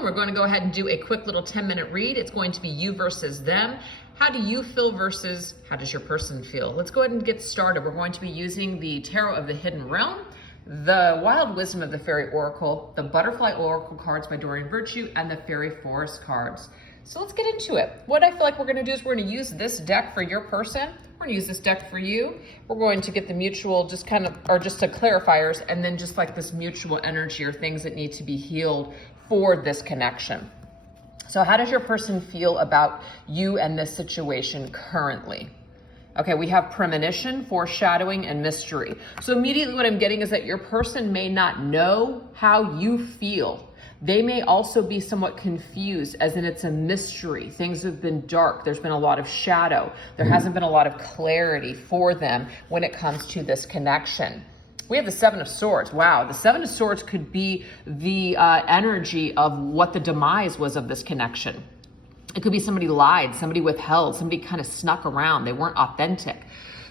everyone. We're going to go ahead and do a quick little 10-minute read. It's going to be you versus them. How do you feel versus how does your person feel? Let's go ahead and get started. We're going to be using the Tarot of the Hidden Realm, the Wild Wisdom of the Fairy Oracle, the Butterfly Oracle cards by Doreen Virtue, and the Fairy Forest cards. So let's get into it. What I feel like we're going to do is we're going to use this deck for your person. We're going to use this deck for you. We're going to get the mutual just kind of, or just to clarifiers, and then just like this mutual energy or things that need to be healed for this connection. So how does your person feel about you and this situation currently? Okay, we have premonition, foreshadowing, and mystery. So immediately what I'm getting is that your person may not know how you feel. They may also be somewhat confused, as in it's a mystery. Things have been dark. There's been a lot of shadow. There hasn't been a lot of clarity for them when it comes to this connection. We have the Seven of Swords. Wow, the Seven of Swords could be the energy of what the demise was of this connection. It could be somebody lied, somebody withheld, somebody kind of snuck around. They weren't authentic.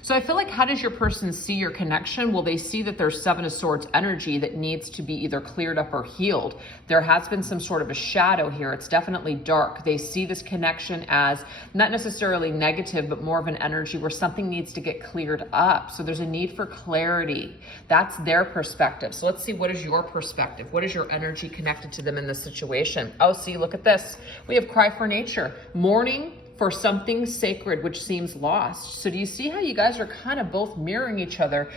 So I feel like, how does your person see your connection? Well, they see that there's Seven of Swords energy that needs to be either cleared up or healed. There has been some sort of a shadow here. It's definitely dark. They see this connection as not necessarily negative, but more of an energy where something needs to get cleared up. So there's a need for clarity. That's their perspective. So let's see, what is your perspective? What is your energy connected to them in this situation? Oh, see, look at this. We have Cry for Nature, mourning for something sacred which seems lost. So do you see how you guys are kind of both mirroring each other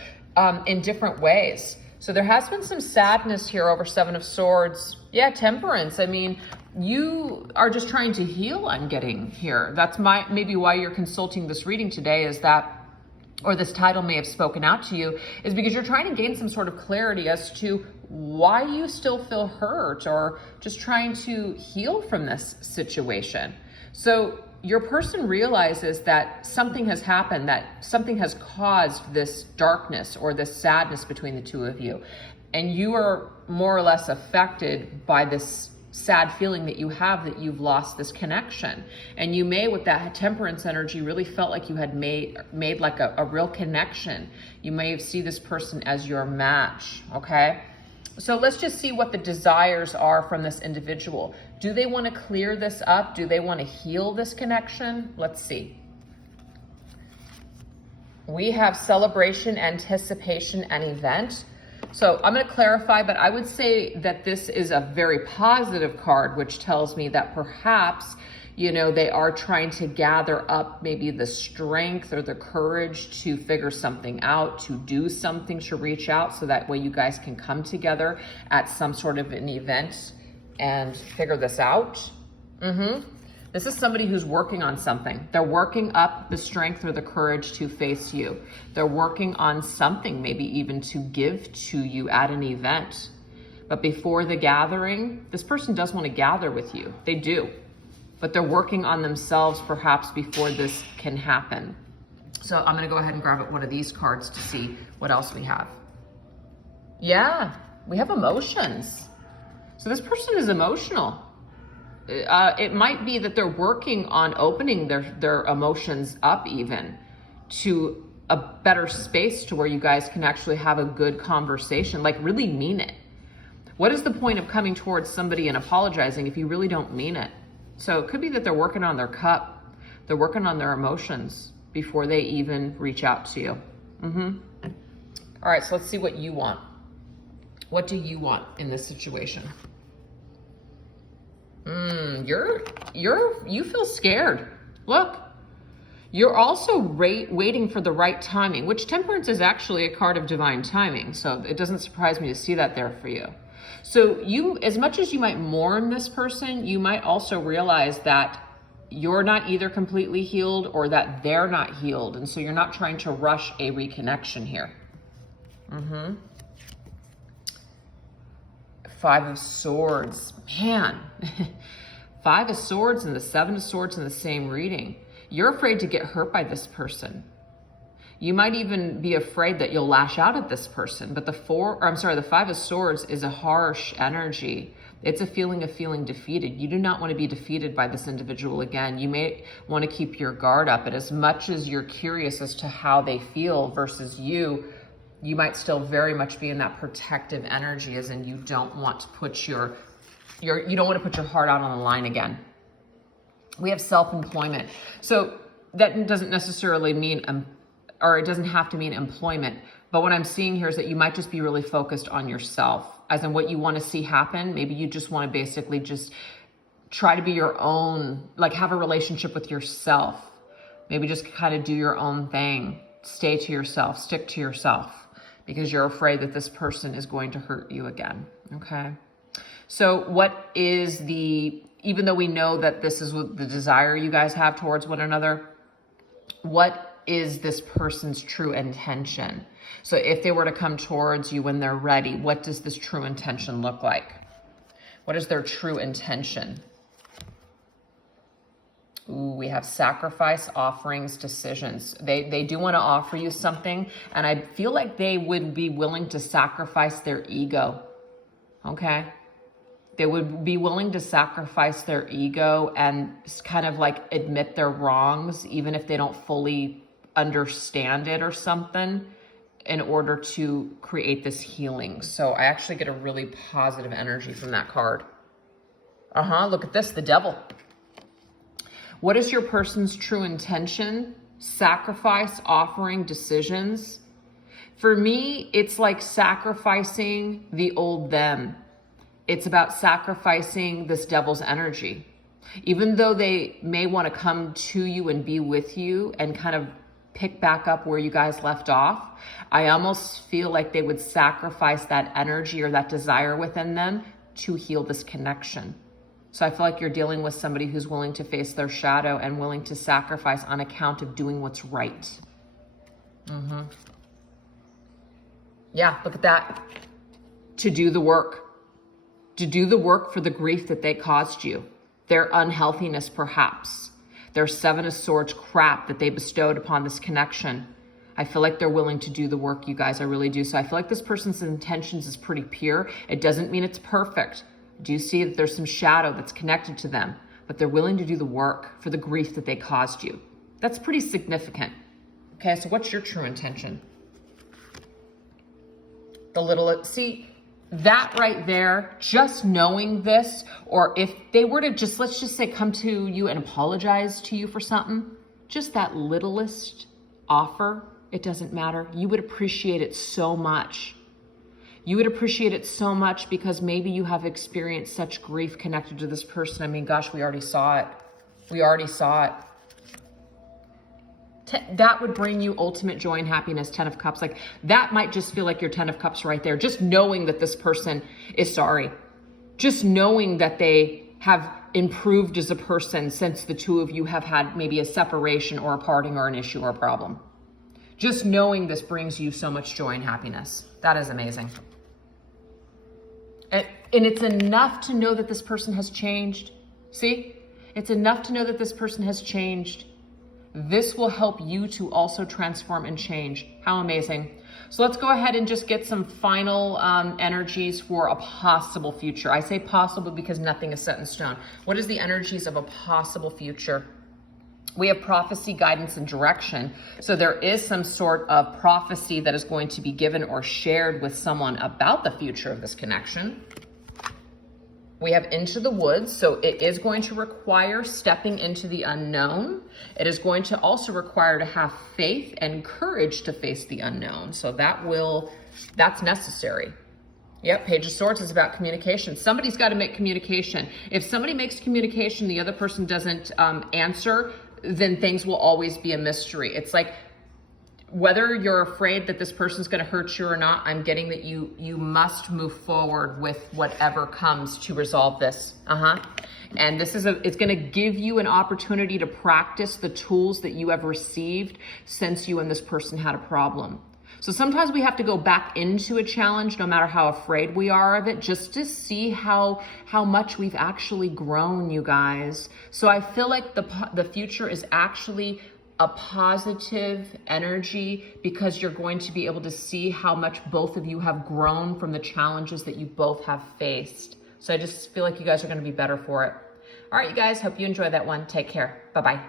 in different ways? So there has been some sadness here over Seven of Swords. Yeah, Temperance. I mean, you are just trying to heal, I'm getting here. That's maybe why you're consulting this reading today, is that, or this title may have spoken out to you, is because you're trying to gain some sort of clarity as to why you still feel hurt, or just trying to heal from this situation. So your person realizes that something has happened, that something has caused this darkness or this sadness between the two of you. And you are more or less affected by this sad feeling that you have that you've lost this connection. And you may, with that Temperance energy, really felt like you had made like a real connection. You may have seen this person as your match, okay? So let's just see what the desires are from this individual. Do they want to clear this up? Do they want to heal this connection? Let's see. We have celebration, anticipation, and event. So I'm going to clarify, but I would say that this is a very positive card, which tells me that perhaps, you know, they are trying to gather up maybe the strength or the courage to figure something out, to do something, to reach out, so that way you guys can come together at some sort of an event and figure this out. This is somebody who's working on something. They're working up the strength or the courage to face you. They're working on something, maybe even to give to you at an event. But before the gathering, this person does want to gather with you. They do. But they're working on themselves perhaps before this can happen. So I'm going to go ahead and grab one of these cards to see what else we have. Yeah, we have emotions. So this person is emotional. It might be that they're working on opening their emotions up even to a better space to where you guys can actually have a good conversation, like really mean it. What is the point of coming towards somebody and apologizing if you really don't mean it? So it could be that they're working on their cup. They're working on their emotions before they even reach out to you. All right, so let's see what you want. What do you want in this situation? You feel scared. Look, you're also waiting for the right timing, which Temperance is actually a card of divine timing. So it doesn't surprise me to see that there for you. So you, as much as you might mourn this person, you might also realize that you're not either completely healed or that they're not healed. And so you're not trying to rush a reconnection here. Five of Swords, man. Five of Swords and the Seven of Swords in the same reading. You're afraid to get hurt by this person. You might even be afraid that you'll lash out at this person. But the Five of Swords is a harsh energy. It's a feeling of feeling defeated. You do not want to be defeated by this individual again. You may want to keep your guard up. And as much as you're curious as to how they feel versus you might still very much be in that protective energy, as in you don't want to put your You don't want to put your heart out on the line again. We have self-employment. So that doesn't necessarily mean, or it doesn't have to mean employment. But what I'm seeing here is that you might just be really focused on yourself, as in what you want to see happen. Maybe you just want to basically just try to be your own, like have a relationship with yourself. Maybe just kind of do your own thing. Stay to yourself, stick to yourself, because you're afraid that this person is going to hurt you again, okay? So what is even though we know that this is what the desire you guys have towards one another, what is this person's true intention? So if they were to come towards you when they're ready, what does this true intention look like? What is their true intention? Ooh, we have sacrifice, offerings, decisions. They do want to offer you something, and I feel like they would be willing to sacrifice their ego, okay? They would be willing to sacrifice their ego and kind of like admit their wrongs, even if they don't fully understand it or something, in order to create this healing. So I actually get a really positive energy from that card. Look at this, the devil. What is your person's true intention? Sacrifice, offering, decisions. For me, it's like sacrificing the old them. It's about sacrificing this devil's energy. Even though they may want to come to you and be with you and kind of pick back up where you guys left off, I almost feel like they would sacrifice that energy or that desire within them to heal this connection. So I feel like you're dealing with somebody who's willing to face their shadow and willing to sacrifice on account of doing what's right. Yeah, look at that. To do the work. To do the work for the grief that they caused you. Their unhealthiness, perhaps. Their Seven of Swords crap that they bestowed upon this connection. I feel like they're willing to do the work, you guys. I really do. So I feel like this person's intentions is pretty pure. It doesn't mean it's perfect. Do you see that there's some shadow that's connected to them, but they're willing to do the work for the grief that they caused you? That's pretty significant. Okay, so what's your true intention? See, that right there, just knowing this, or if they were to just, let's just say, come to you and apologize to you for something, just that littlest offer, it doesn't matter. You would appreciate it so much. You would appreciate it so much because maybe you have experienced such grief connected to this person. I mean, gosh, we already saw it. We already saw it. That would bring you ultimate joy and happiness, 10 of Cups. Like that might just feel like your 10 of Cups right there. Just knowing that this person is sorry. Just knowing that they have improved as a person since the two of you have had maybe a separation or a parting or an issue or a problem. Just knowing this brings you so much joy and happiness. That is amazing. And it's enough to know that this person has changed. See? It's enough to know that this person has changed. This will help you to also transform and change. How amazing. So let's go ahead and just get some final energies for a possible future. I say possible because nothing is set in stone. What is the energies of a possible future? We have prophecy, guidance, and direction. So there is some sort of prophecy that is going to be given or shared with someone about the future of this connection. We have into the woods. So it is going to require stepping into the unknown. It is going to also require to have faith and courage to face the unknown. So that's necessary. Yep, Page of Swords is about communication. Somebody's got to make communication. If somebody makes communication, the other person doesn't answer, then things will always be a mystery. It's like, whether you're afraid that this person's going to hurt you or not, I'm getting that you must move forward with whatever comes to resolve this. And this is it's going to give you an opportunity to practice the tools that you have received since you and this person had a problem. So sometimes we have to go back into a challenge, no matter how afraid we are of it, just to see how much we've actually grown, you guys. So I feel like the future is actually a positive energy because you're going to be able to see how much both of you have grown from the challenges that you both have faced. So I just feel like you guys are going to be better for it. All right, you guys, hope you enjoyed that one. Take care. Bye-bye.